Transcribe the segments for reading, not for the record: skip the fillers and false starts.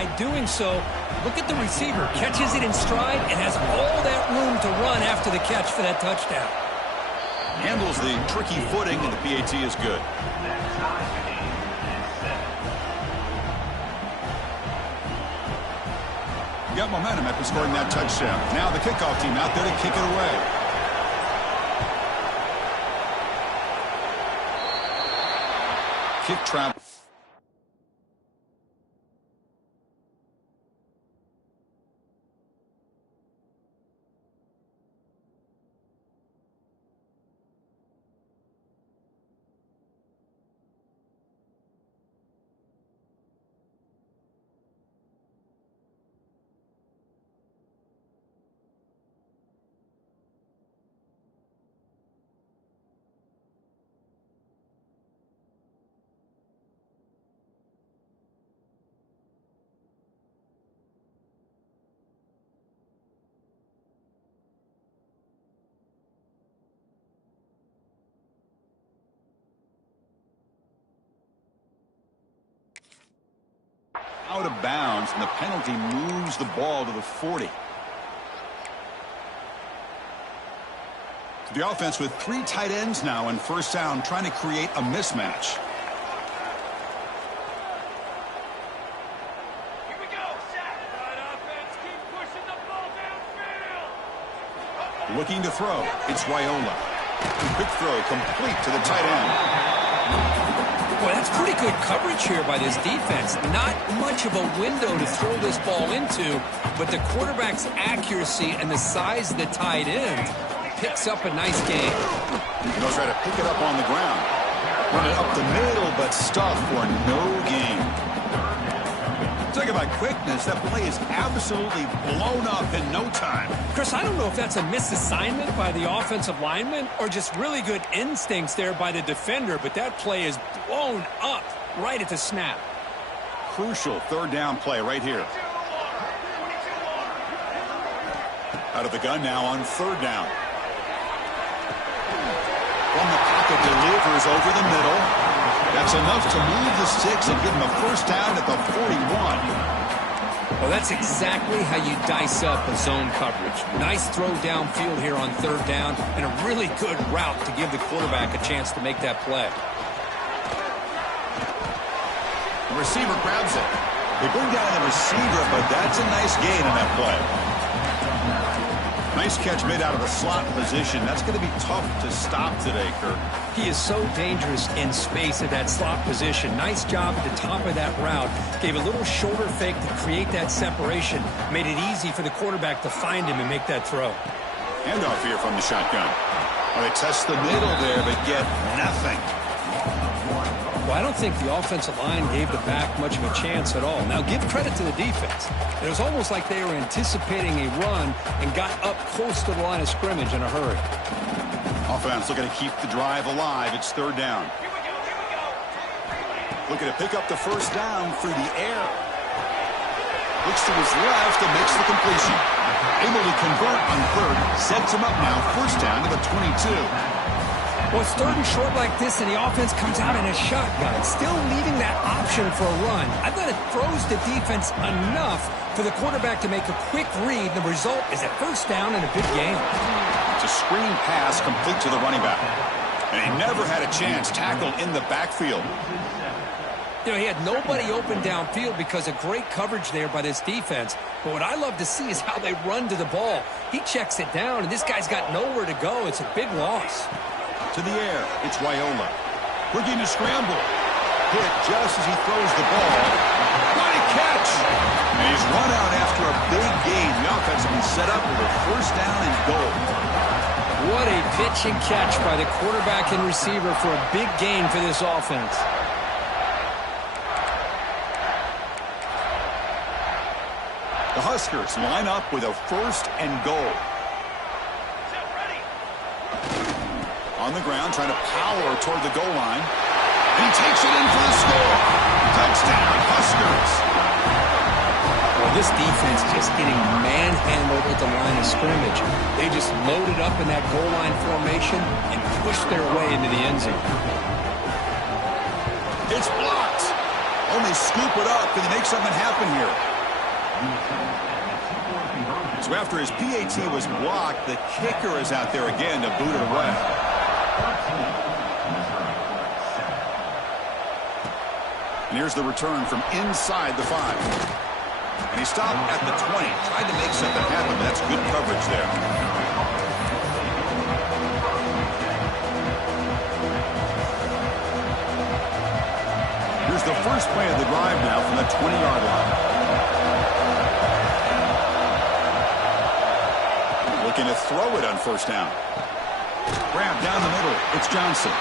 by doing so, look at the receiver. Catches it in stride and has all that room to run after the catch for that touchdown. Handles the tricky footing, and the PAT is good. Got momentum after scoring that touchdown. Now the kickoff team out there to kick it away. Kick trap. Out of bounds, and the penalty moves the ball to the 40. The offense with 3 tight ends now in first down, trying to create a mismatch. Here we go, Shaq. Right offense, keep pushing the ball downfield. Looking to throw, it's Raiola. Quick throw, complete to the tight end. Boy, that's pretty good coverage here by this defense. Not much of a window to throw this ball into, but the quarterback's accuracy and the size of the tight end picks up a nice game. He knows how to pick it up on the ground. Run it up the middle, but stuffed for no gain. Talk about quickness. That play is absolutely blown up in no time. Chris, I don't know if that's a misassignment by the offensive lineman or just really good instincts there by the defender, but that play is blown up right at the snap. Crucial third down play right here. Out of the gun now on third down. From the pocket, delivers over the middle. That's enough to move the sticks and give him a first down at the 41. Well, that's exactly how you dice up a zone coverage. Nice throw downfield here on third down and a really good route to give the quarterback a chance to make that play. The receiver grabs it. They bring down the receiver, but that's a nice gain in that play. Nice catch made out of the slot position. That's going to be tough to stop today, Kirk. He is so dangerous in space at that slot position. Nice job at the top of that route. Gave a little shoulder fake to create that separation. Made it easy for the quarterback to find him and make that throw. Handoff here from the shotgun. Well, they test the middle there, but get nothing. Well, I don't think the offensive line gave the back much of a chance at all. Now, give credit to the defense. It was almost like they were anticipating a run and got up close to the line of scrimmage in a hurry. Offense looking to keep the drive alive. It's third down. Here we go, here we go. Looking to pick up the first down through the air. Looks to his left and makes the completion. Able to convert on third. Sets him up now. First down to the 22. Well, it's third and short like this, and the offense comes out in a shotgun, still leaving that option for a run. I thought it throws the defense enough for the quarterback to make a quick read. The result is a first down and a big gain. It's a screen pass complete to the running back. And he never had a chance. Tackled in the backfield. You know, he had nobody open downfield because of great coverage there by this defense. But what I love to see is how they run to the ball. He checks it down, and this guy's got nowhere to go. It's a big loss. To the air, it's Raiola. Looking to scramble. Hit just as he throws the ball. What a catch! And he's run out after a big gain. The offense will be set up with a first down and goal. What a pitch and catch by the quarterback and receiver for a big gain for this offense. The Huskers line up with a first and goal. On the ground, trying to power toward the goal line. And he takes it in for the score. Touchdown, Huskers. Well, this defense is just getting manhandled at the line of scrimmage. They just loaded up in that goal line formation and pushed their way into the end zone. It's blocked. Only scoop it up and make something happen here. So after his PAT was blocked, the kicker is out there again to boot it away. And here's the return from inside the 5. And he stopped at the 20. Tried to make something happen, but that's good coverage there. Here's the first play of the drive now from the 20-yard line. Looking to throw it on first down. Grab down the middle. It's Johnson.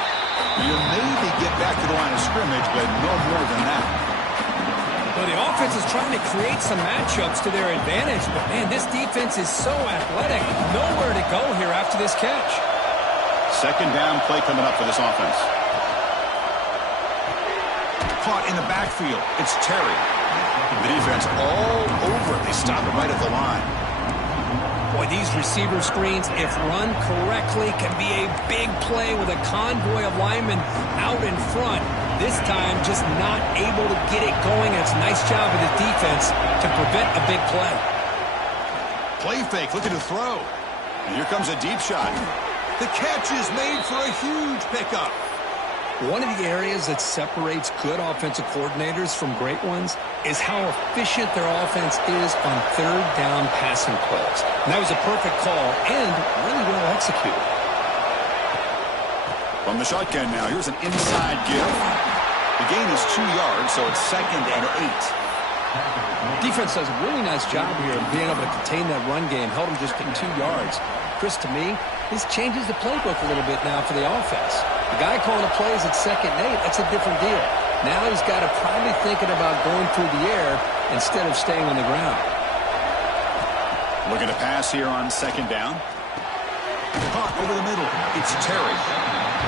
You'll maybe get back to the line of scrimmage, but no more than that. Well, the offense is trying to create some matchups to their advantage, but, man, this defense is so athletic. Nowhere to go here after this catch. Second down play coming up for this offense. Caught in the backfield. It's Terry. The defense all over it. They stop it right at the line. Boy, these receiver screens, if run correctly, can be a big play with a convoy of linemen out in front. This time, just not able to get it going. And it's a nice job of the defense to prevent a big play. Play fake, looking to throw. And here comes a deep shot. The catch is made for a huge pickup. One of the areas that separates good offensive coordinators from great ones is how efficient their offense is on third down passing plays. And that was a perfect call and really well executed. From the shotgun now, here's an inside give. The gain is 2 yards, so it's 2nd and 8. Defense does a really nice job here of being able to contain that run game, held them just to 2 yards. Chris, to me, this changes the playbook a little bit now for the offense. The guy calling the plays at 2nd and 8, that's a different deal. Now he's got to probably thinking about going through the air instead of staying on the ground. Looking to pass here on 2nd down. Caught over the middle. It's Terry.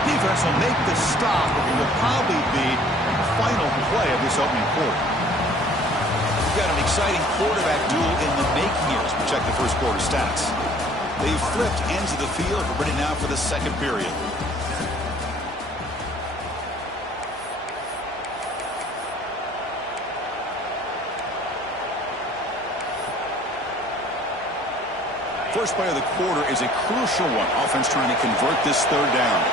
Defense will make the stop. It will probably be the final play of this opening quarter. We've got an exciting quarterback duel in the making here as we check the first quarter stats. They've flipped ends of the field. We're ready now for the second period. First play of the quarter is a crucial one. Offense trying to convert this third down.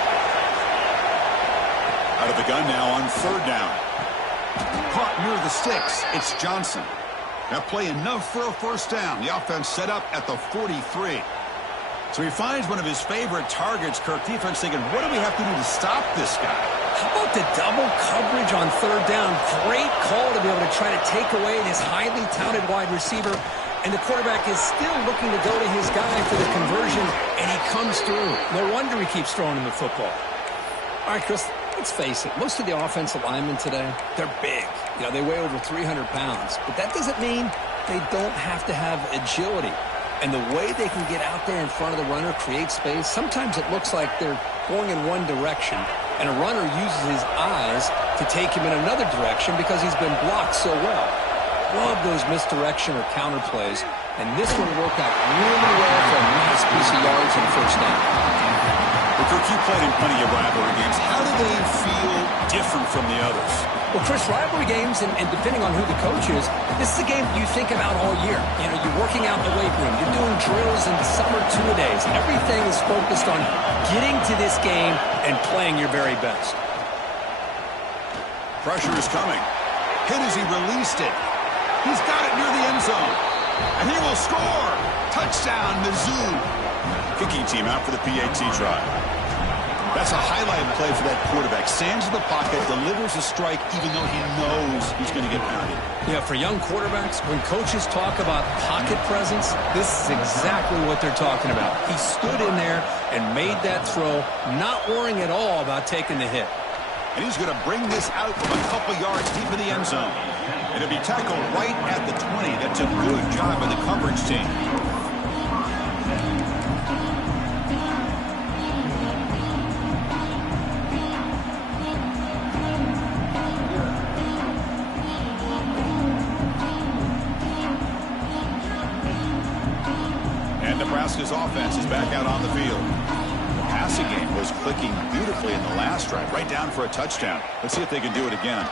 Out of the gun now on third down. Caught near the sticks. It's Johnson. That play enough for a first down. The offense set up at the 43. So he finds one of his favorite targets. Kirk, defense thinking, what do we have to do to stop this guy? How about the double coverage on third down? Great call to be able to try to take away this highly touted wide receiver. And the quarterback is still looking to go to his guy for the conversion, and he comes through. No wonder he keeps throwing him the football. All right, Chris, let's face it. Most of the offensive linemen today, they're big. You know, they weigh over 300 pounds. But that doesn't mean they don't have to have agility. And the way they can get out there in front of the runner, create space, sometimes it looks like they're going in one direction, and a runner uses his eyes to take him in another direction because he's been blocked so well. Love those misdirection or counter plays, and this one worked out really well for a nice piece of yards and a first down. Well, Kirk, you played in plenty of rivalry games. How do they feel different from the others? Well, Chris, rivalry games, and depending on who the coach is, this is a game you think about all year. You know, you're working out in the weight room. You're doing drills in the summer two-a-days. Everything is focused on getting to this game and playing your very best. Pressure is coming. Hit as he released it. He's got it near the end zone. And he will score. Touchdown, Mizzou. Kicking team out for the PAT try. That's a highlight play for that quarterback. Stands in the pocket, delivers a strike even though he knows he's going to get pounded. Yeah, for young quarterbacks, when coaches talk about pocket presence, this is exactly what they're talking about. He stood in there and made that throw, not worrying at all about taking the hit. And he's going to bring this out from a couple yards deep in the end zone. And it'll be tackled right at the 20. That's a good job by the coverage team. And Nebraska's offense is back out on the field. The passing game was clicking beautifully in the last drive, right down for a touchdown. Let's see if they can do it again.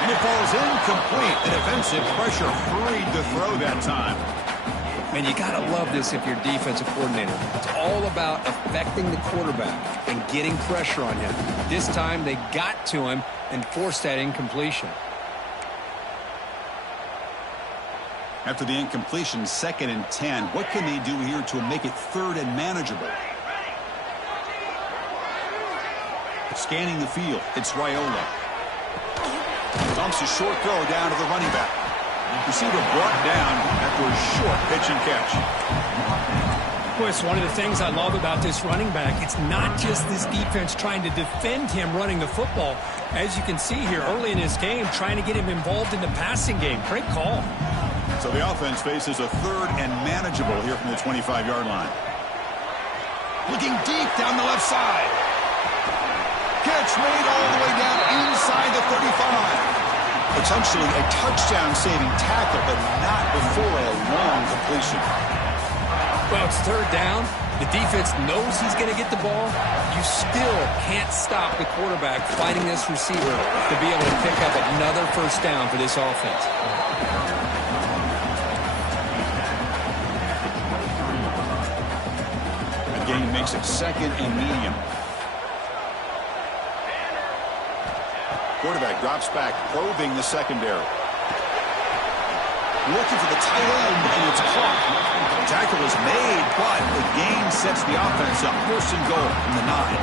And it falls incomplete. The defensive pressure hurried to throw that time. Man, you got to love this if you're defensive coordinator. It's all about affecting the quarterback and getting pressure on him. This time they got to him and forced that incompletion. After the incompletion, 2nd and 10. What can they do here to make it 3rd and manageable? Scanning the field, it's Raiola. Dumps a short throw down to the running back. Receiver brought down after a short pitch and catch. Boy, it's one of the things I love about this running back. It's not just this defense trying to defend him running the football. As you can see here early in this game, trying to get him involved in the passing game. Great call. So the offense faces a 3rd and manageable here from the 25-yard line. Looking deep down the left side. Catch made all the way down inside the 35. Potentially a touchdown-saving tackle, but not before a long completion. Well, it's 3rd down. The defense knows he's going to get the ball. You still can't stop the quarterback fighting this receiver to be able to pick up another 1st down for this offense. The game makes it 2nd and medium. Quarterback drops back, probing the secondary. Looking for the tight end, and it's caught. Tackle is made, but the gain sets the offense up. 1st and goal from the 9.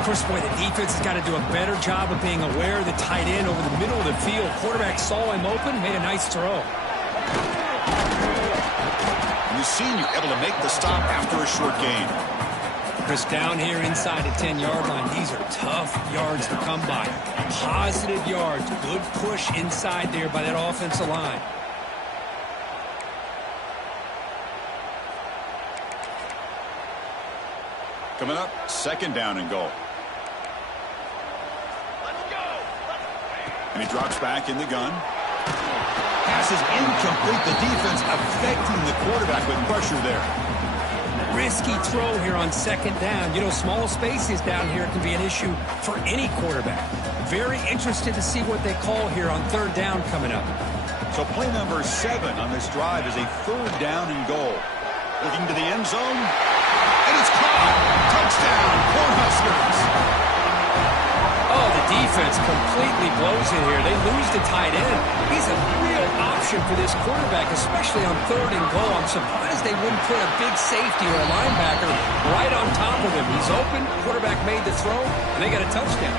Of course, boy, the defense has got to do a better job of being aware of the tight end over the middle of the field. Quarterback saw him open, made a nice throw. And the senior able to make the stop after a short gain. Chris, down here inside the 10-yard line, these are tough yards to come by. Positive yards, good push inside there by that offensive line. Coming up, 2nd down and goal. And he drops back in the gun. Pass is incomplete. The defense affecting the quarterback with pressure there. Risky throw here on 2nd down. You know, small spaces down here can be an issue for any quarterback. Very interested to see what they call here on 3rd down coming up. So play number 7 on this drive is a 3rd down and goal. Looking to the end zone. And it's caught. Touchdown, Cornhuskers. Oh, the defense completely blows it here. They lose the tight end. He's a real option for this quarterback, especially on 3rd and goal. I'm surprised they wouldn't put a big safety or a linebacker right on top of him. He's open, quarterback made the throw, and they got a touchdown.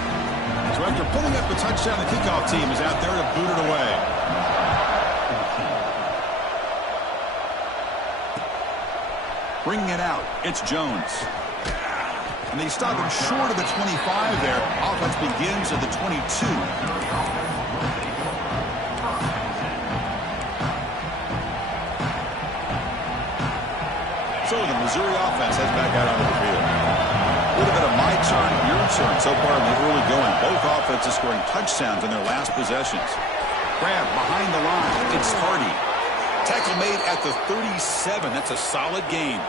So after putting up the touchdown, the kickoff team is out there to boot it away. Bringing it out, it's Jones. And they stop him short of the 25 there. Offense begins at the 22. So the Missouri offense heads back out onto the field. A little bit of my turn, your turn so far in the early going. Both offenses scoring touchdowns in their last possessions. Grab behind the line. It's Hardy. Tackle made at the 37. That's a solid gain.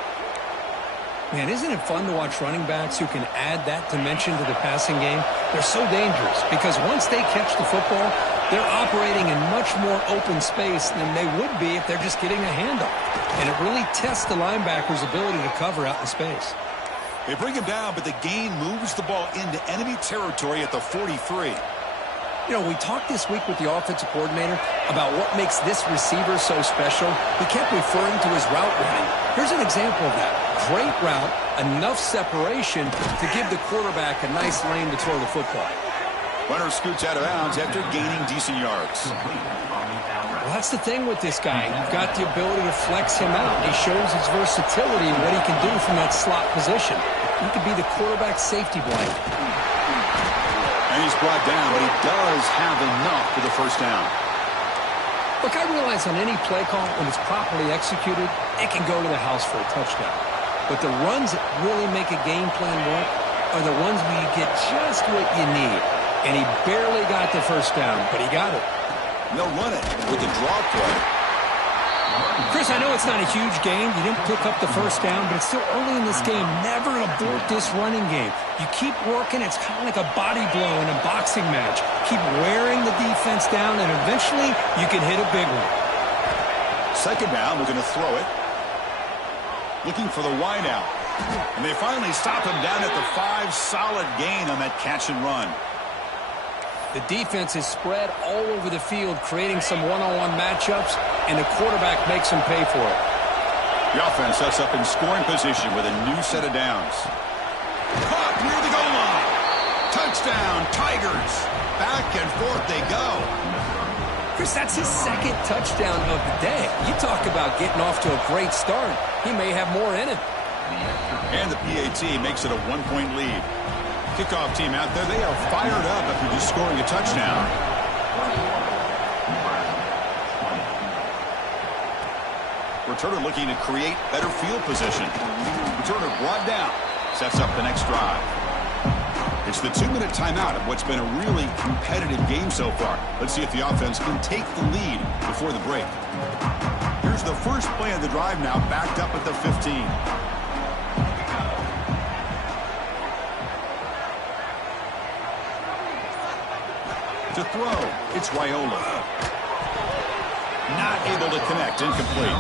Man, isn't it fun to watch running backs who can add that dimension to the passing game? They're so dangerous because once they catch the football, they're operating in much more open space than they would be if they're just getting a handoff. And it really tests the linebacker's ability to cover out in space. They bring him down, but the gain moves the ball into enemy territory at the 43. You know, we talked this week with the offensive coordinator about what makes this receiver so special. He kept referring to his route running. Here's an example of that. Great route, enough separation to give the quarterback a nice lane to throw the football. Runner scoots out of bounds after gaining decent yards. Well, that's the thing with this guy. You've got the ability to flex him out. He shows his versatility and what he can do from that slot position. He could be the quarterback's safety blanket. And he's brought down, but he does have enough for the 1st down. Look, I realize on any play call, when it's properly executed, it can go to the house for a touchdown. But the runs that really make a game plan work are the ones where you get just what you need. And he barely got the 1st down, but he got it. And they'll run it with the draw play. Chris, I know it's not a huge gain. You didn't pick up the first down, but it's still early in this game. Never abort this running game. You keep working. It's kind of like a body blow in a boxing match. Keep wearing the defense down, and eventually you can hit a big one. Second down, we're going to throw it. Looking for the wideout. And they finally stop him down at the 5. Solid gain on that catch and run. The defense is spread all over the field, creating some one-on-one matchups, and the quarterback makes them pay for it. The offense sets up in scoring position with a new set of downs. Caught near the goal line. Touchdown, Tigers. Back and forth they go. Chris, that's his second touchdown of the day. You talk about getting off to a great start. He may have more in him. And the PAT makes it a 1-point lead. Kickoff team out there, they are fired up after just scoring a touchdown. Returner looking to create better field position. Returner brought down. Sets up the next drive. It's the 2-minute timeout of what's been a really competitive game so far. Let's see if the offense can take the lead before the break. Here's the first play of the drive now, backed up at the 15. To throw, it's Raiola. Not able to connect, incomplete.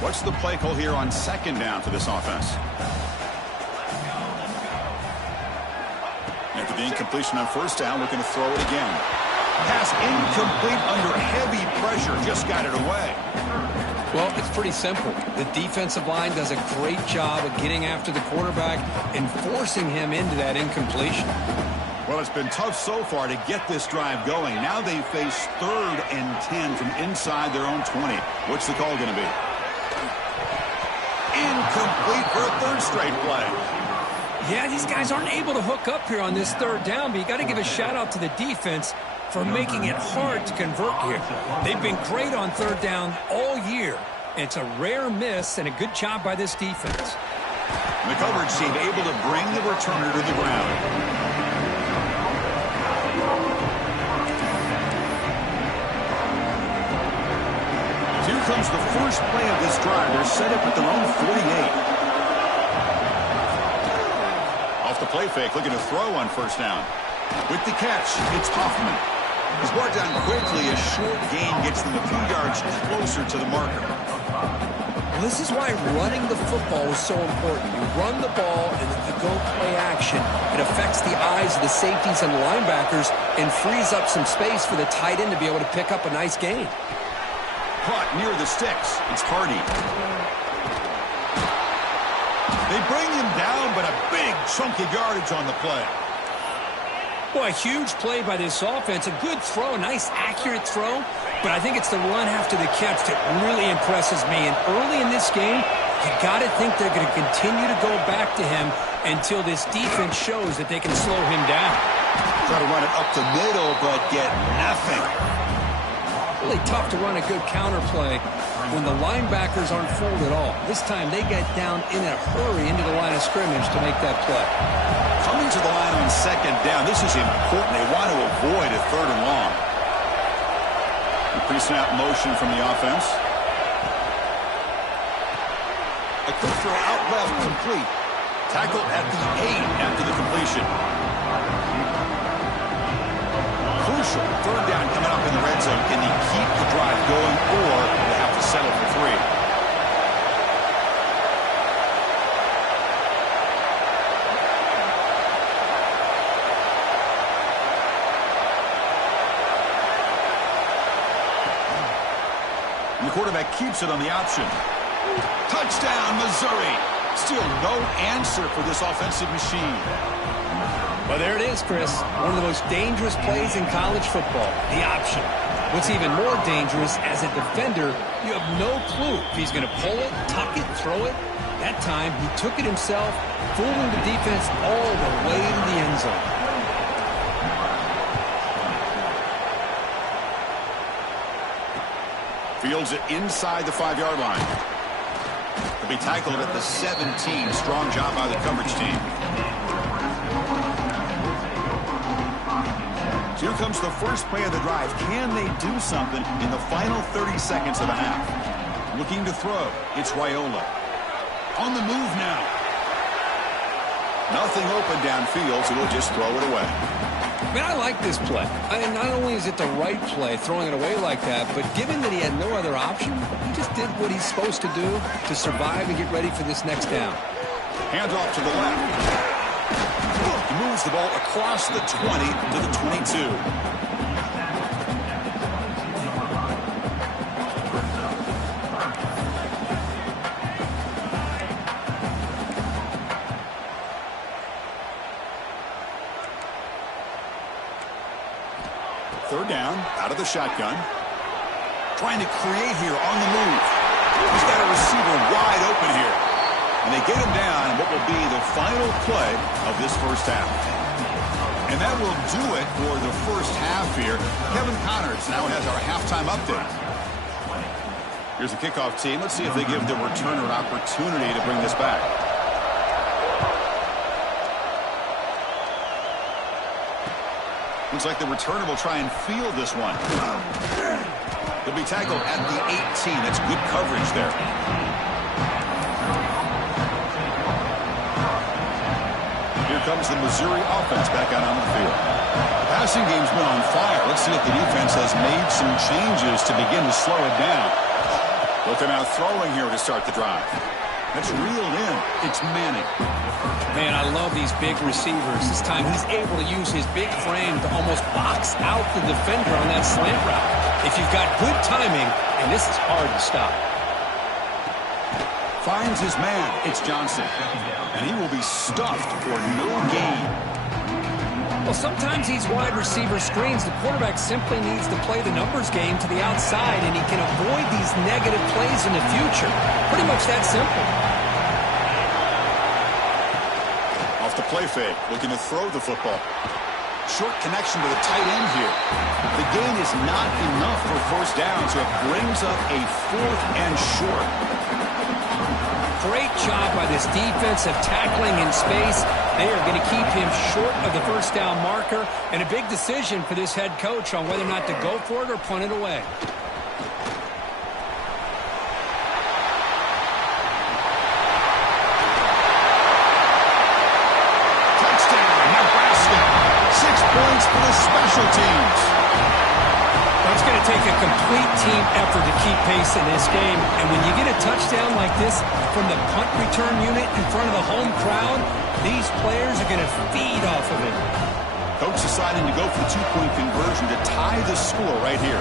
What's the play call here on second down for this offense? After the incompletion on first down, we're going to throw it again. Pass incomplete under heavy pressure. Just got it away. Well, it's pretty simple. The defensive line does a great job of getting after the quarterback and forcing him into that incompletion. Well, it's been tough so far to get this drive going. Now they face 3rd and 10 from inside their own 20. What's the call going to be? Incomplete for a 3rd straight play. Yeah, these guys aren't able to hook up here on this 3rd down, but you got to give a shout out to the defense for making it hard to convert here. They've been great on 3rd down all year. It's a rare miss and a good job by this defense. The coverage team able to bring the returner to the ground. Here comes the first play of this drive. They're set up at their own 48. Off the play fake, looking to throw on first down. With the catch, it's Hoffman. He's brought down quickly. A short gain gets them a few yards closer to the marker. Well, this is why running the football is so important. You run the ball and if you go play action, it affects the eyes of the safeties and linebackers and frees up some space for the tight end to be able to pick up a nice gain. Caught near the sticks. It's Hardy. They bring him down, but a big chunk of yardage on the play. Boy, a huge play by this offense. A good throw, a nice accurate throw. But I think it's the run after the catch that really impresses me. And early in this game, you got to think they're going to continue to go back to him until this defense shows that they can slow him down. Try to run it up the middle, but get nothing. Really tough to run a good counter play when the linebackers aren't fooled at all. This time they get down in a hurry into the line of scrimmage to make that play. Coming to the line on second down, this is important. They want to avoid a 3rd and long. The pre-snap motion from the offense. A quick throw out left, complete. Tackle at the 8 after the completion. Crucial 3rd down coming up in the red zone. Can he keep the drive going, or they have to settle for 3? And the quarterback keeps it on the option. Touchdown, Missouri. Still no answer for this offensive machine. Well, there it is, Chris. One of the most dangerous plays in college football, the option. What's even more dangerous, as a defender, you have no clue if he's going to pull it, tuck it, throw it. That time, he took it himself, fooling the defense all the way to the end zone. Fields it inside the 5-yard line. He'll be tackled at the 17. Strong job by the coverage team. So here comes the first play of the drive. Can they do something in the final 30 seconds of the half? Looking to throw. It's Raiola. On the move now. Nothing open downfield, so he'll just throw it away. Man, I like this play. Not only is it the right play, throwing it away like that, but given that he had no other option, he just did what he's supposed to do to survive and get ready for this next down. Hands off to the left. He moves the ball across the 20 to the 22. Third down, out of the shotgun. Trying to create here on the move. He's got a receiver wide open here. And they get him down in what will be the final play of this first half. And that will do it for the first half here. Kevin Connors now has our halftime update. Here's the kickoff team. Let's see if they give the returner an opportunity to bring this back. Looks like the returner will try and field this one. He'll be tackled at the 18. That's good coverage there. Here comes the Missouri offense back out on the field. The passing game's been on fire. Let's see if the defense has made some changes to begin to slow it down. Looking out throwing here to start the drive. That's reeled in. It's Manning. Man, I love these big receivers. This time he's able to use his big frame to almost box out the defender on that slant route. If you've got good timing, and this is hard to stop. Finds his man. It's Johnson. And he will be stuffed for no gain. Well, sometimes these wide receiver screens, the quarterback simply needs to play the numbers game to the outside, and he can avoid these negative plays in the future. Pretty much that simple. Off the play fake, looking to throw the football. Short connection to the tight end here. The gain is not enough for first down, so it brings up a 4th and short. Great job by this defense of tackling in space. They are going to keep him short of the first down marker, and a big decision for this head coach on whether or not to go for it or punt it away. Touchdown, Nebraska. 6 points for the special teams. It's going to take a complete team effort to keep pace in this game. And when you get a touchdown like this from the punt return unit in front of the home crowd, these players are going to feed off of it. Coach deciding to go for the 2-point conversion to tie the score right here.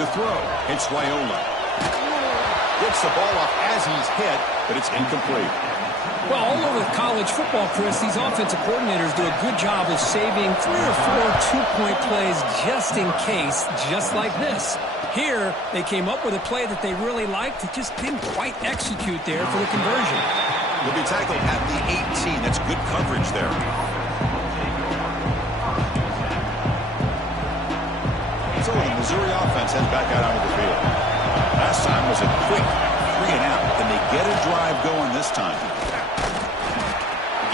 To throw, it's Raiola. Gets the ball off as he's hit, but it's incomplete. Well, all over college football, Chris, these offensive coordinators do a good job of saving 3 or 4 2-point plays just in case, just like this. Here, they came up with a play that they really liked. It just didn't quite execute there for the conversion. Will be tackled at the 18. That's good coverage there. So the Missouri offense heads back out onto the field. Last time was a quick 3 and out, and they get a drive going this time.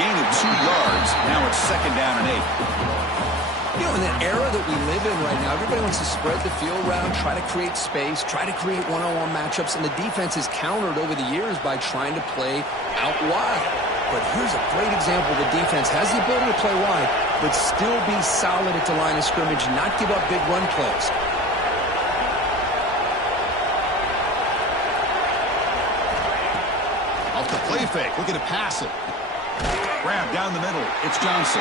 Gain of 2 yards. Now it's 2nd down and 8. You know, in the era that we live in right now, everybody wants to spread the field around, try to create space, try to create one-on-one matchups, and the defense is countered over the years by trying to play out wide. But here's a great example. The defense has the ability to play wide, but still be solid at the line of scrimmage, not give up big run plays. Off the play fake, looking to pass it. Grab down the middle. It's Johnson.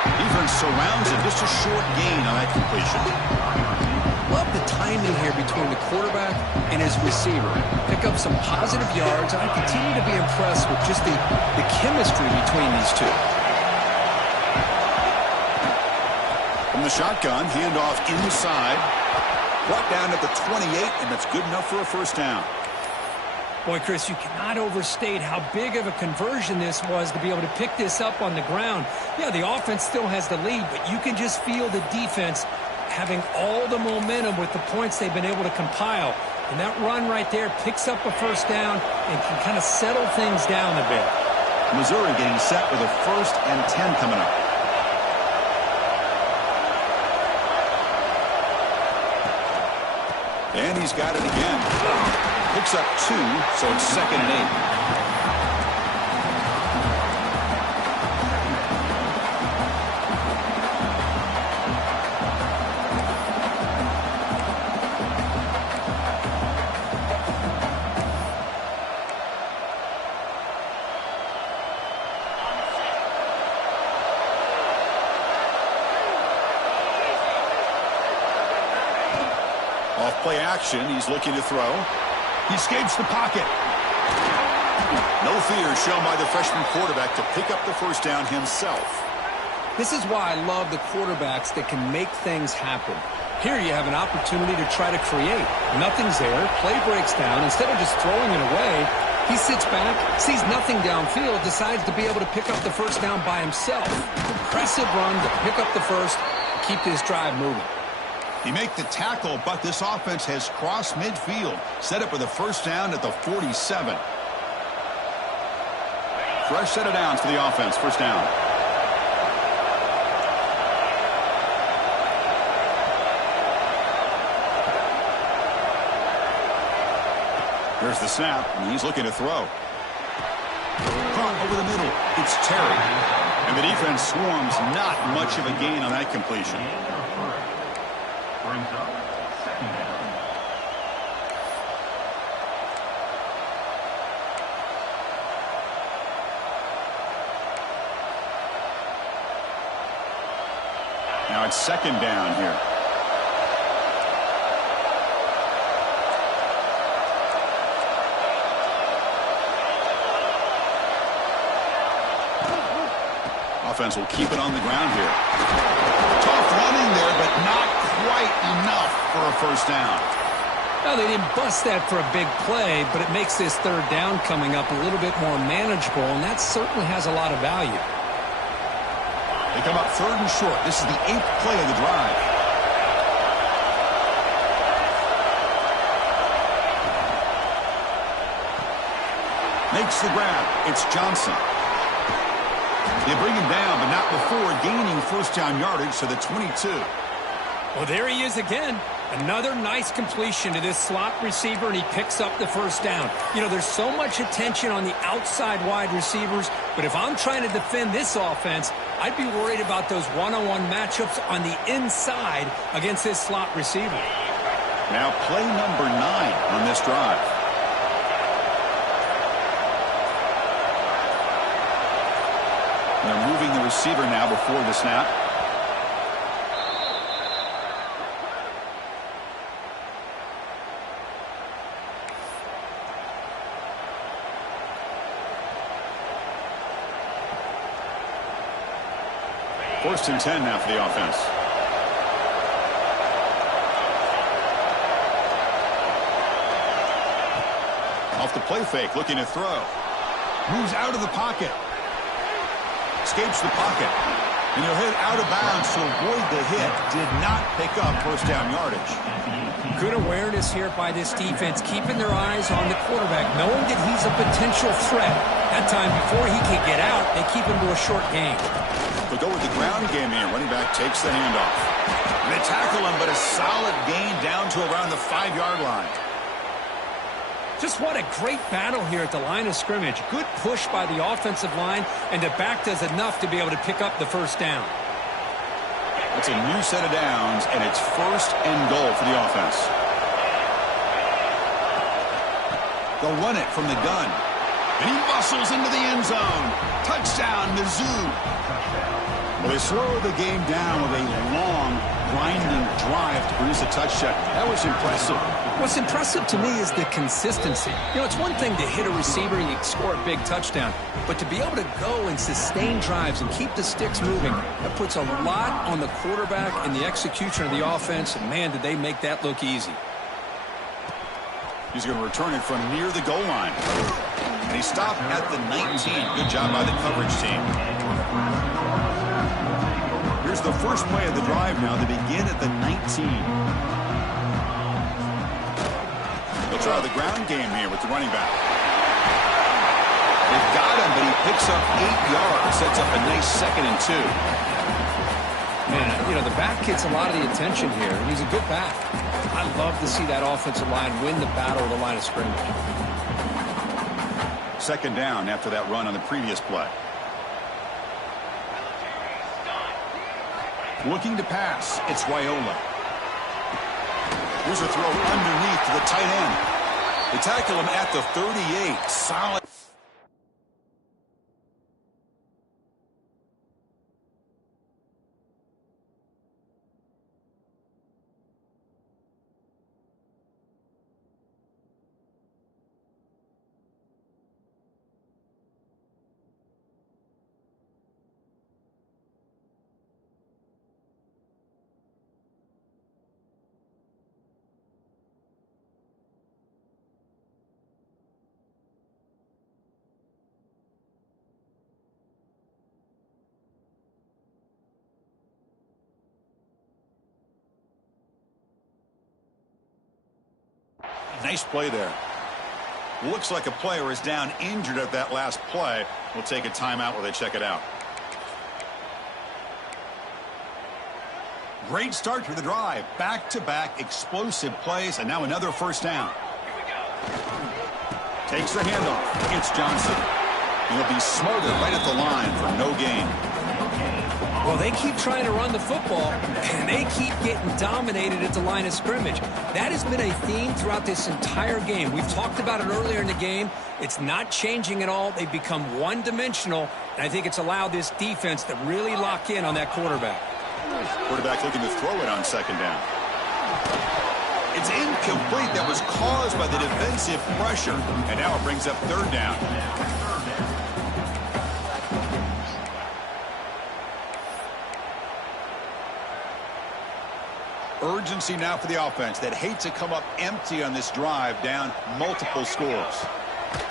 Defense surrounds him. Just a short gain on that completion. Love the timing here between the quarterback and his receiver. Pick up some positive yards, and I continue to be impressed with just the chemistry between these two. From the shotgun, handoff inside. Brought down at the 28, and that's good enough for a first down. Boy, Chris, you cannot overstate how big of a conversion this was to be able to pick this up on the ground. Yeah, the offense still has the lead, but you can just feel the defense having all the momentum with the points they've been able to compile. And that run right there picks up a first down and can kind of settle things down a bit. Missouri getting set with a 1st and 10 coming up. And he's got it again. Picks up 2, so it's 2nd and 8. Off-play action, he's looking to throw. He escapes the pocket. No fear shown by the freshman quarterback to pick up the first down himself. This is why I love the quarterbacks that can make things happen. Here you have an opportunity to try to create. Nothing's there. Play breaks down. Instead of just throwing it away, he sits back, sees nothing downfield, decides to be able to pick up the first down by himself. Impressive run to pick up the first, keep this drive moving. He make the tackle, but this offense has crossed midfield. Set up with a first down at the 47. Fresh set of downs for the offense. First down. Here's the snap, and he's looking to throw. Caught over the middle. It's Terry. And the defense swarms. Not much of a gain on that completion. Brings up 2nd down. Now it's 2nd down here. Offense will keep it on the ground here. Tough running there, but not quite enough for a first down. Well, they didn't bust that for a big play, but it makes this 3rd down coming up a little bit more manageable, and that certainly has a lot of value. They come up 3rd and short. This is the 8th play of the drive. Makes the grab. It's Johnson. They bring him down, but not before gaining first down yardage to the 22. Well, there he is again. Another nice completion to this slot receiver, and he picks up the first down. You know, there's so much attention on the outside wide receivers, but if I'm trying to defend this offense, I'd be worried about those one-on-one matchups on the inside against this slot receiver. Now play number 9 on this drive. They're moving the receiver now before the snap. First and 10 now for the offense. Off the play fake, looking to throw. Moves out of the pocket. Escapes the pocket. And he'll hit out of bounds to avoid the hit. Did not pick up first down yardage. Good awareness here by this defense, keeping their eyes on the quarterback, knowing that he's a potential threat. That time, before he can get out, they keep him to a short gain. They'll go with the ground game here. Running back takes the handoff. And they tackle him, but a solid gain down to around the 5-yard line. Just what a great battle here at the line of scrimmage. Good push by the offensive line, and the back does enough to be able to pick up the first down. It's a new set of downs, and it's first and goal for the offense. They'll run it from the gun. And he muscles into the end zone. Touchdown, Mizzou. Well, they slow the game down with a long, grinding drive to produce a touchdown. That was impressive. What's impressive to me is the consistency. You know, it's one thing to hit a receiver and you score a big touchdown, but to be able to go and sustain drives and keep the sticks moving, that puts a lot on the quarterback and the execution of the offense, and man, did they make that look easy. He's going to return it from near the goal line. And he stopped at the 19. Good job by the coverage team. Here's the first play of the drive now. They begin at the 19. They'll try the ground game here with the running back. They've got him, but he picks up 8 yards. Sets up a nice 2nd and 2. Man, you know, the back gets a lot of the attention here, and he's a good back. I love to see that offensive line win the battle of the line of scrimmage. 2nd down after that run on the previous play. Looking to pass. It's Wyola. Here's a throw underneath to the tight end. They tackle him at the 38. Solid. Nice play there. Looks like a player is down injured at that last play. We'll take a timeout while they check it out. Great start to the drive. Back-to-back explosive plays, and now another 1st down. Takes the handoff. It's Johnson. He'll be smothered right at the line for no gain. Well, they keep trying to run the football, and they keep getting dominated at the line of scrimmage. That has been a theme throughout this entire game. We've talked about it earlier in the game. It's not changing at all. They've become one-dimensional, and I think it's allowed this defense to really lock in on that quarterback. Quarterback looking to throw it on 2nd down. It's incomplete. That was caused by the defensive pressure, and now it brings up 3rd down. Urgency now for the offense that hate to come up empty on this drive, down multiple scores.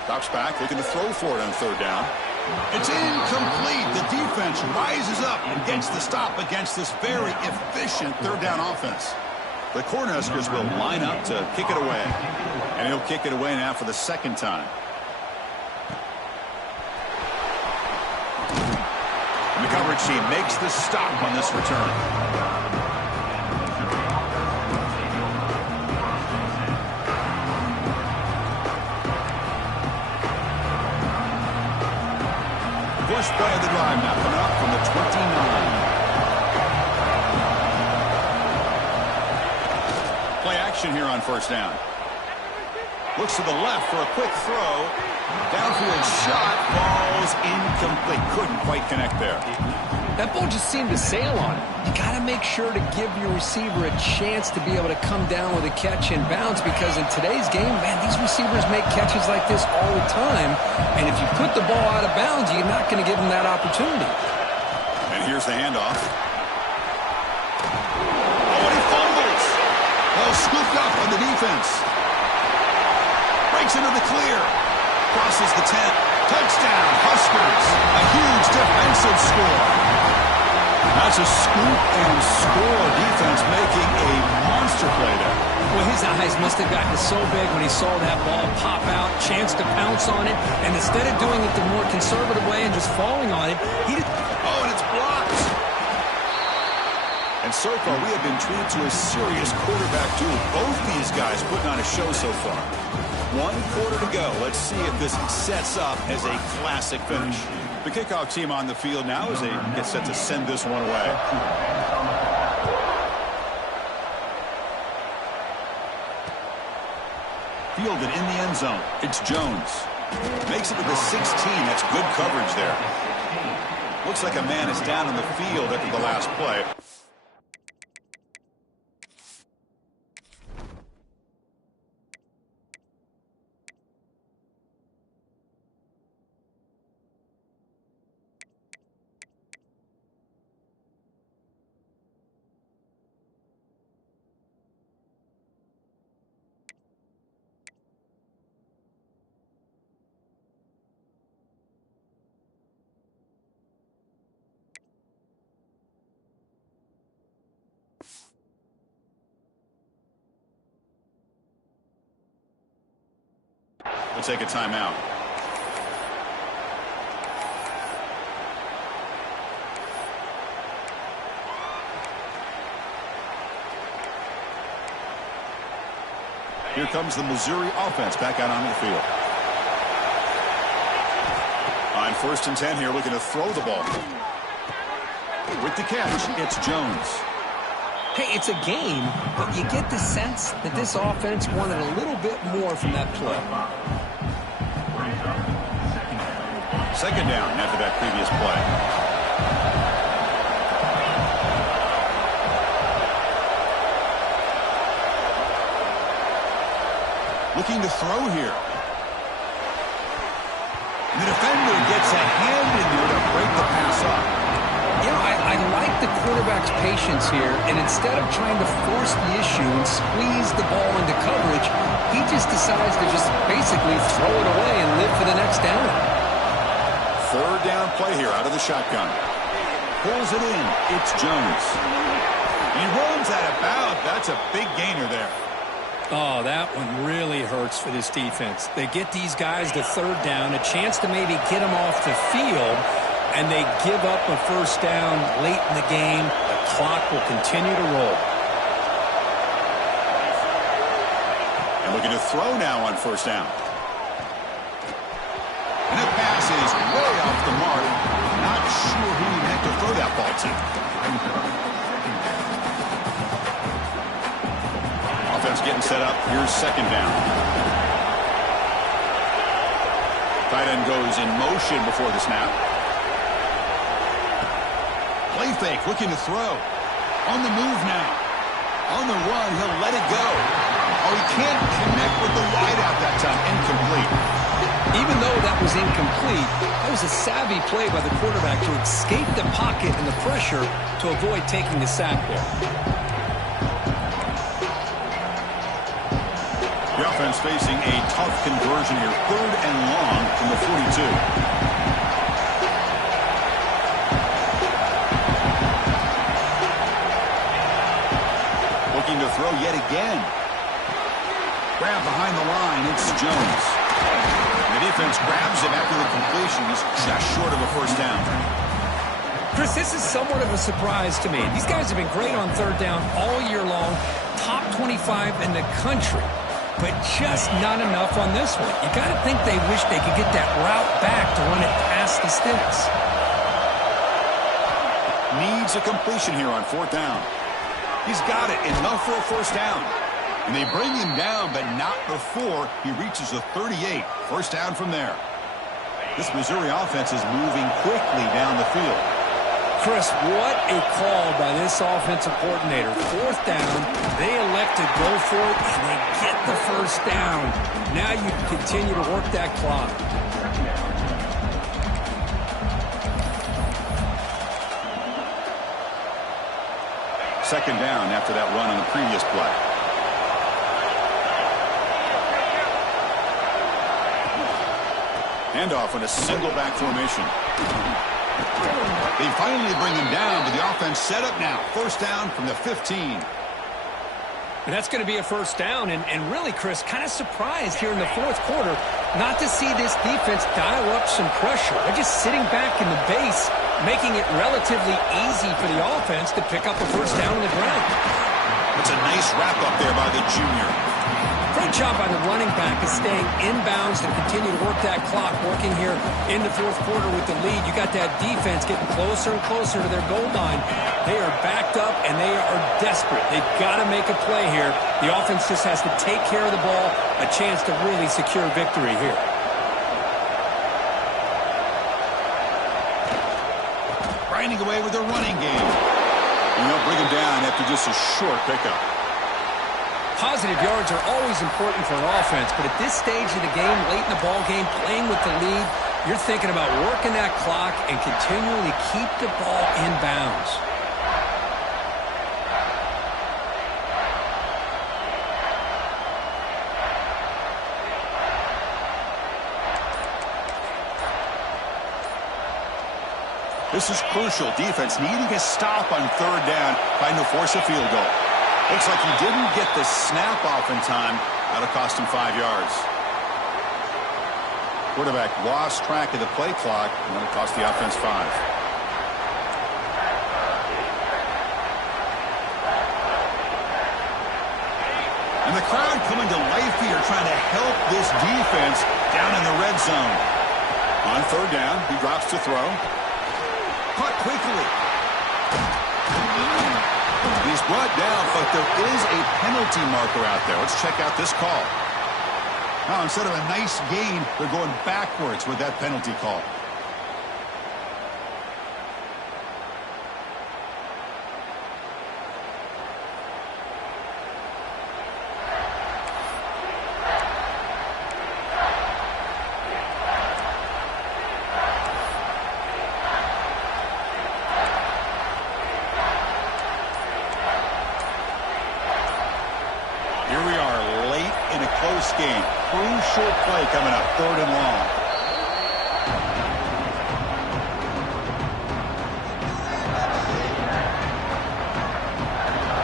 Drops back, looking to throw for it on 3rd down. It's incomplete. The defense rises up and gets the stop against this very efficient 3rd down offense. The Cornhuskers will line up to kick it away. And he'll kick it away now for the 2nd time. And the coverage team makes the stop on this return. First play of the drive now coming up from the 29. Play action here on 1st down. Looks to the left for a quick throw. Downfield shot falls incomplete. Couldn't quite connect there. That ball just seemed to sail on it. You got to make sure to give your receiver a chance to be able to come down with a catch and bounce, because in today's game, man, these receivers make catches like this all the time. And if you put the ball out of bounds, you're not going to give them that opportunity. And here's the handoff. Oh, and he fumbles. Ball scooped up on the defense. Breaks into the clear. Crosses the 10. Touchdown, Huskers. A huge defensive score. That's a scoop and score. Defense making a monster play there. Well, his eyes must have gotten so big when he saw that ball pop out, chance to pounce on it, and instead of doing it the more conservative way and just falling on it, he did. Oh, and it's blocked. And so far, we have been treated to a serious quarterback duel. Both these guys putting on a show so far. 1 quarter to go. Let's see if this sets up as a classic finish. The kickoff team on the field now as they get set to send this one away. Fielded in the end zone. It's Jones. Makes it to the 16. That's good coverage there. Looks like a man is down in the field after the last play. will take a timeout. Here comes the Missouri offense back out onto the field. On 1st and 10 here, looking to throw the ball. With the catch, it's Jones. Hey, it's a game, but you get the sense that this offense wanted a little bit more from that play. 2nd down after that previous play. Looking to throw here. The defender gets a hand in there to break the pass up. You know, I like the quarterback's patience here, and instead of trying to force the issue and squeeze the ball into coverage, he just decides to just basically throw it away and live for the next down. 3rd down play here out of the shotgun. Pulls it in. It's Jones. He runs out of bounds. That's a big gainer there. Oh, that one really hurts for this defense. They get these guys to 3rd down, a chance to maybe get them off the field, and they give up a 1st down late in the game. The clock will continue to roll. And looking to throw now on 1st down. And the pass is way off the mark. Not sure who he meant to throw that ball to. Offense getting set up. Here's 2nd down. Tight end goes in motion before the snap. Play fake, looking to throw. On the move now. On the run, he'll let it go. Oh, he can't connect with the wideout that time. Incomplete. Even though that was incomplete, that was a savvy play by the quarterback to escape the pocket and the pressure to avoid taking the sack there. The offense facing a tough conversion here. 3rd and long from the 42. Looking to throw yet again. Grab behind the line. It's Jones. The defense grabs him after the completion. He's just short of a 1st down. Chris, this is somewhat of a surprise to me. These guys have been great on 3rd down all year long. Top 25 in the country. But just not enough on this one. You got to think they wish they could get that route back to run it past the sticks. Needs a completion here on 4th down. He's got it. Enough for a 1st down. And they bring him down, but not before he reaches the 38. 1st down from there. This Missouri offense is moving quickly down the field. Chris, what a call by this offensive coordinator. 4th down, they elect to go for it, and they get the 1st down. Now you continue to work that clock. Second down after that run on the previous play. Handoff in a single back formation. They finally bring him down, but the offense set up now. 1st down from the 15. And that's going to be a 1st down. And really, Chris, kind of surprised here in the 4th quarter not to see this defense dial up some pressure. They're just sitting back in the base, making it relatively easy for the offense to pick up a 1st down on the ground. That's a nice wrap-up there by the junior. Great job by the running back of staying inbounds to continue to work that clock, working here in the 4th quarter with the lead. You got that defense getting closer and closer to their goal line. They are backed up, and they are desperate. They've got to make a play here. The offense just has to take care of the ball, a chance to really secure victory here. Grinding away with the running game. And they'll bring him down after just a short pickup. Positive yards are always important for an offense, but at this stage of the game, late in the ball game, playing with the lead, you're thinking about working that clock and continually keep the ball in bounds. This is crucial. Defense needing a stop on 3rd down, trying to force a field goal. Looks like he didn't get the snap off in time. That'll cost him 5 yards. Quarterback lost track of the play clock, and it cost the offense 5. And the crowd coming to life here, trying to help this defense down in the red zone. On third down, he drops to throw. Caught quickly. He's brought down, but there is a penalty marker out there. Let's check out this call. Now, instead of a nice gain, they're going backwards with that penalty call. Here we are late in a close game. Crucial play coming up, 3rd and long.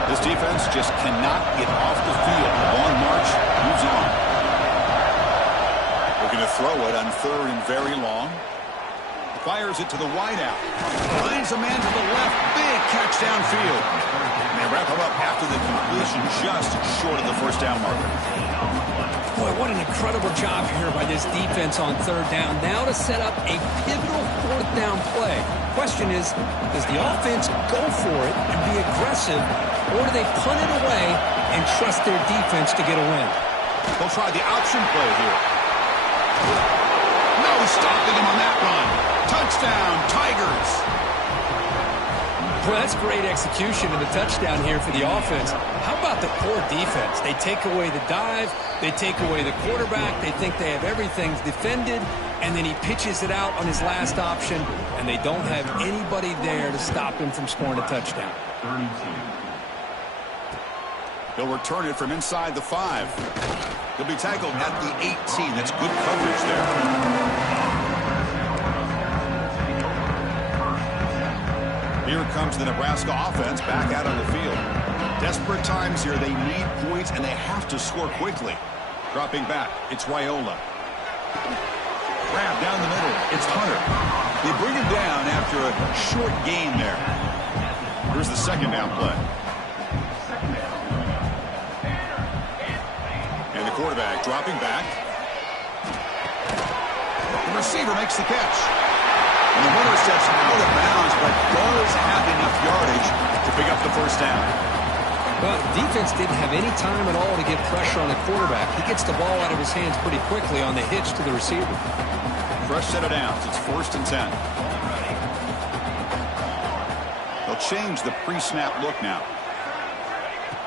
This defense just cannot get off the field. The long march moves on. Looking to throw it on 3rd and very long. Fires it to the wideout. Finds a man to the left. Big catch downfield. And they wrap him up after the completion, just short of the first down marker. Boy, what an incredible job here by this defense on 3rd down. Now to set up a pivotal 4th down play. Question is, does the offense go for it and be aggressive, or do they punt it away and trust their defense to get a win? They'll try the option play here. No stopping him on that run. Touchdown, Tigers. Well, that's great execution of the touchdown here for the offense. How about the poor defense? They take away the dive, they take away the quarterback, they think they have everything defended, and then he pitches it out on his last option, and they don't have anybody there to stop him from scoring a touchdown. He'll return it from inside the 5. He'll be tackled at the 18. That's good coverage there. Here comes the Nebraska offense back out on the field. Desperate times here. They need points, and they have to score quickly. Dropping back, it's Raiola. Grab down the middle, it's Hunter. They bring him down after a short gain there. Here's the 2nd down play. And the quarterback dropping back. The receiver makes the catch. And the runner steps out of bounds, but does have enough yardage to pick up the first down. Well, the defense didn't have any time at all to get pressure on the quarterback. He gets the ball out of his hands pretty quickly on the hitch to the receiver. Fresh set of downs. It's 1st and 10. They'll change the pre-snap look now.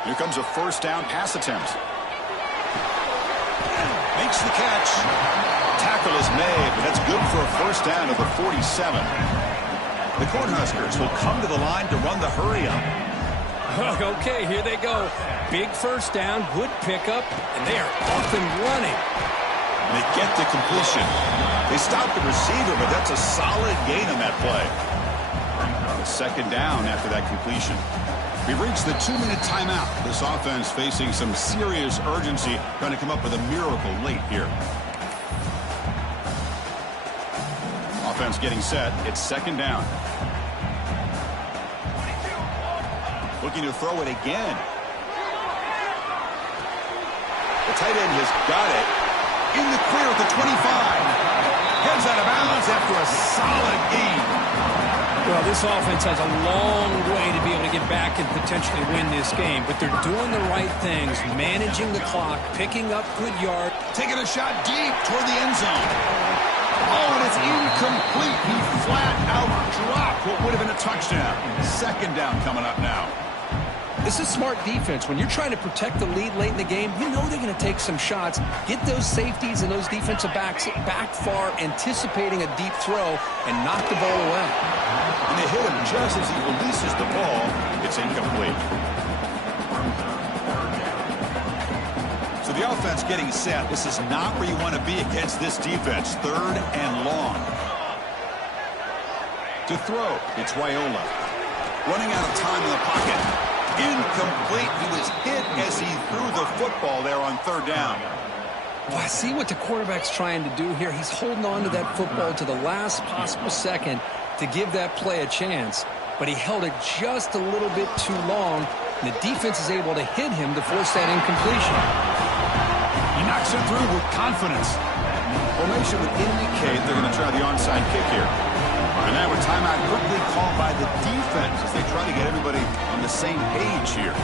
Here comes a 1st down pass attempt. Makes the catch. Tackle is made, but that's good for a 1st down of the 47. The Cornhuskers will come to the line to run the hurry up. Okay, here they go. Big 1st down, good pickup, and they are off and running. And they get the completion. They stop the receiver, but that's a solid gain on that play. A 2nd down after that completion. We reached the 2-minute timeout. This offense facing some serious urgency, trying to come up with a miracle late here. Offense getting set. It's 2nd down. Looking to throw it again. The tight end has got it. In the clear at the 25. Heads out of bounds after a solid gain. Well, this offense has a long way to be able to get back and potentially win this game, but they're doing the right things, managing the clock, picking up good yards. Taking a shot deep toward the end zone. Oh, and it's incomplete. He flat out dropped what would have been a touchdown. 2nd down coming up now. This is smart defense. When you're trying to protect the lead late in the game, you know they're going to take some shots, get those safeties and those defensive backs back far, anticipating a deep throw, and knock the ball away. And they hit him just as he releases the ball. It's incomplete. So the offense getting set. This is not where you want to be against this defense. 3rd and long. To throw, it's Raiola. Running out of time in the pocket. Incomplete. He was hit as he threw the football there on 3rd down. Well, I see what the quarterback's trying to do here. He's holding on to that football to the last possible second to give that play a chance. But he held it just a little bit too long, and the defense is able to hit him to force that incompletion. He knocks it through with confidence. Formation would indicate they're going to try the onside kick here. And now a timeout quickly called by the defense as they try to get everybody on the same page here.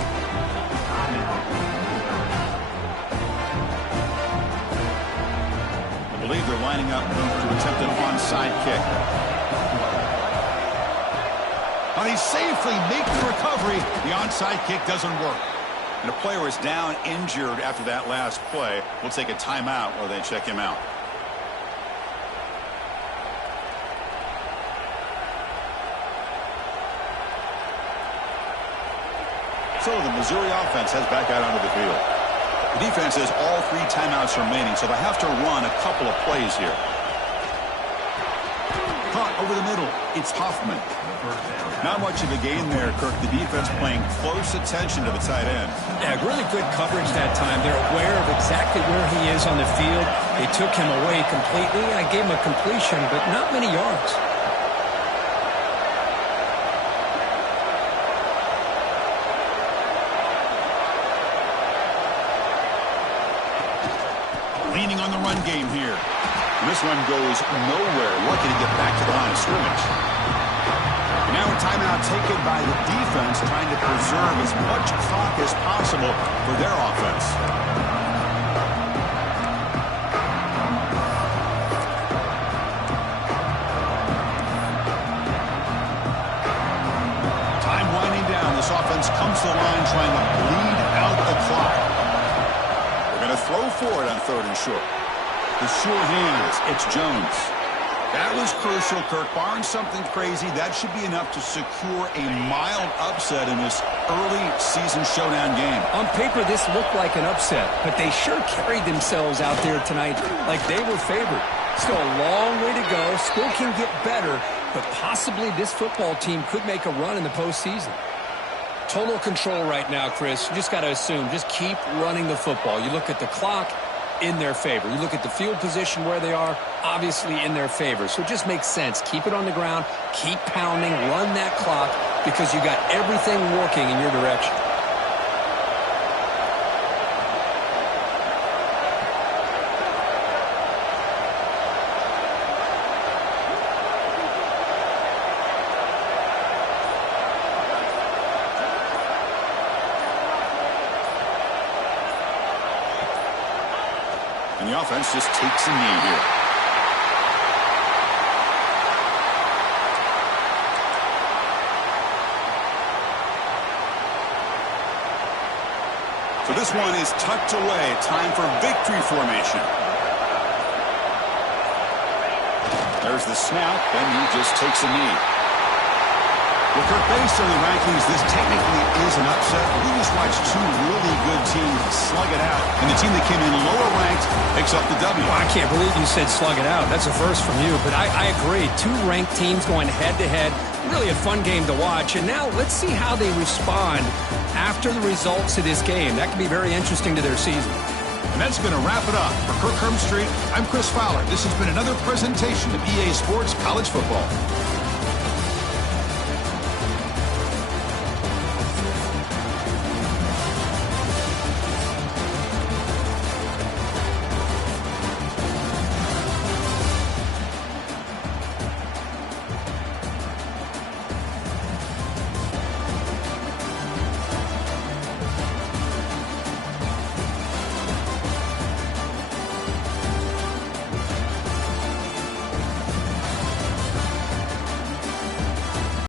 I believe they're lining up to attempt an onside kick. Well, he safely makes the recovery. The onside kick doesn't work. And a player is down injured after that last play. We'll take a timeout while they check him out. So the Missouri offense heads back out onto the field. The defense has all 3 timeouts remaining, so they have to run a couple of plays here. Caught over the middle. It's Hoffman. Not much of a gain there, Kirk. The defense playing close attention to the tight end. Yeah, really good coverage that time. They're aware of exactly where he is on the field. They took him away completely. I gave him a completion, but not many yards. Leaning on the run game here. And this one goes nowhere. Lucky to get back to the line of scrimmage. And now a timeout taken by the defense, trying to preserve as much clock as possible for their offense. Time winding down. This offense comes to the line trying to bleed out the clock. They're going to throw for it on 3rd and short. The sure hands, it's Jones. That was crucial, Kirk. Barring something crazy, that should be enough to secure a mild upset in this early season showdown game. On paper, this looked like an upset, but they sure carried themselves out there tonight like they were favored. Still a long way to go. Still can get better, but possibly this football team could make a run in the postseason. Total control right now, Chris. You just got to assume. Just keep running the football. You look at the clock, in their favor. You look at the field position where they are, obviously in their favor. So it just makes sense. Keep it on the ground. Keep pounding. Run that clock because you got everything working in your direction. And the offense just takes a knee here. So this one is tucked away. Time for victory formation. There's the snap, and he just takes a knee. Well, Kirk, based on the rankings, this technically is an upset. We just watched 2 really good teams slug it out, and the team that came in lower ranked picks up the W. Well, I can't believe you said slug it out. That's a first from you, but I agree. 2 ranked teams going head-to-head. Really a fun game to watch, and now let's see how they respond after the results of this game. That could be very interesting to their season. And that's going to wrap it up. For Kirk Herbstreit, I'm Chris Fowler. This has been another presentation of EA Sports College Football.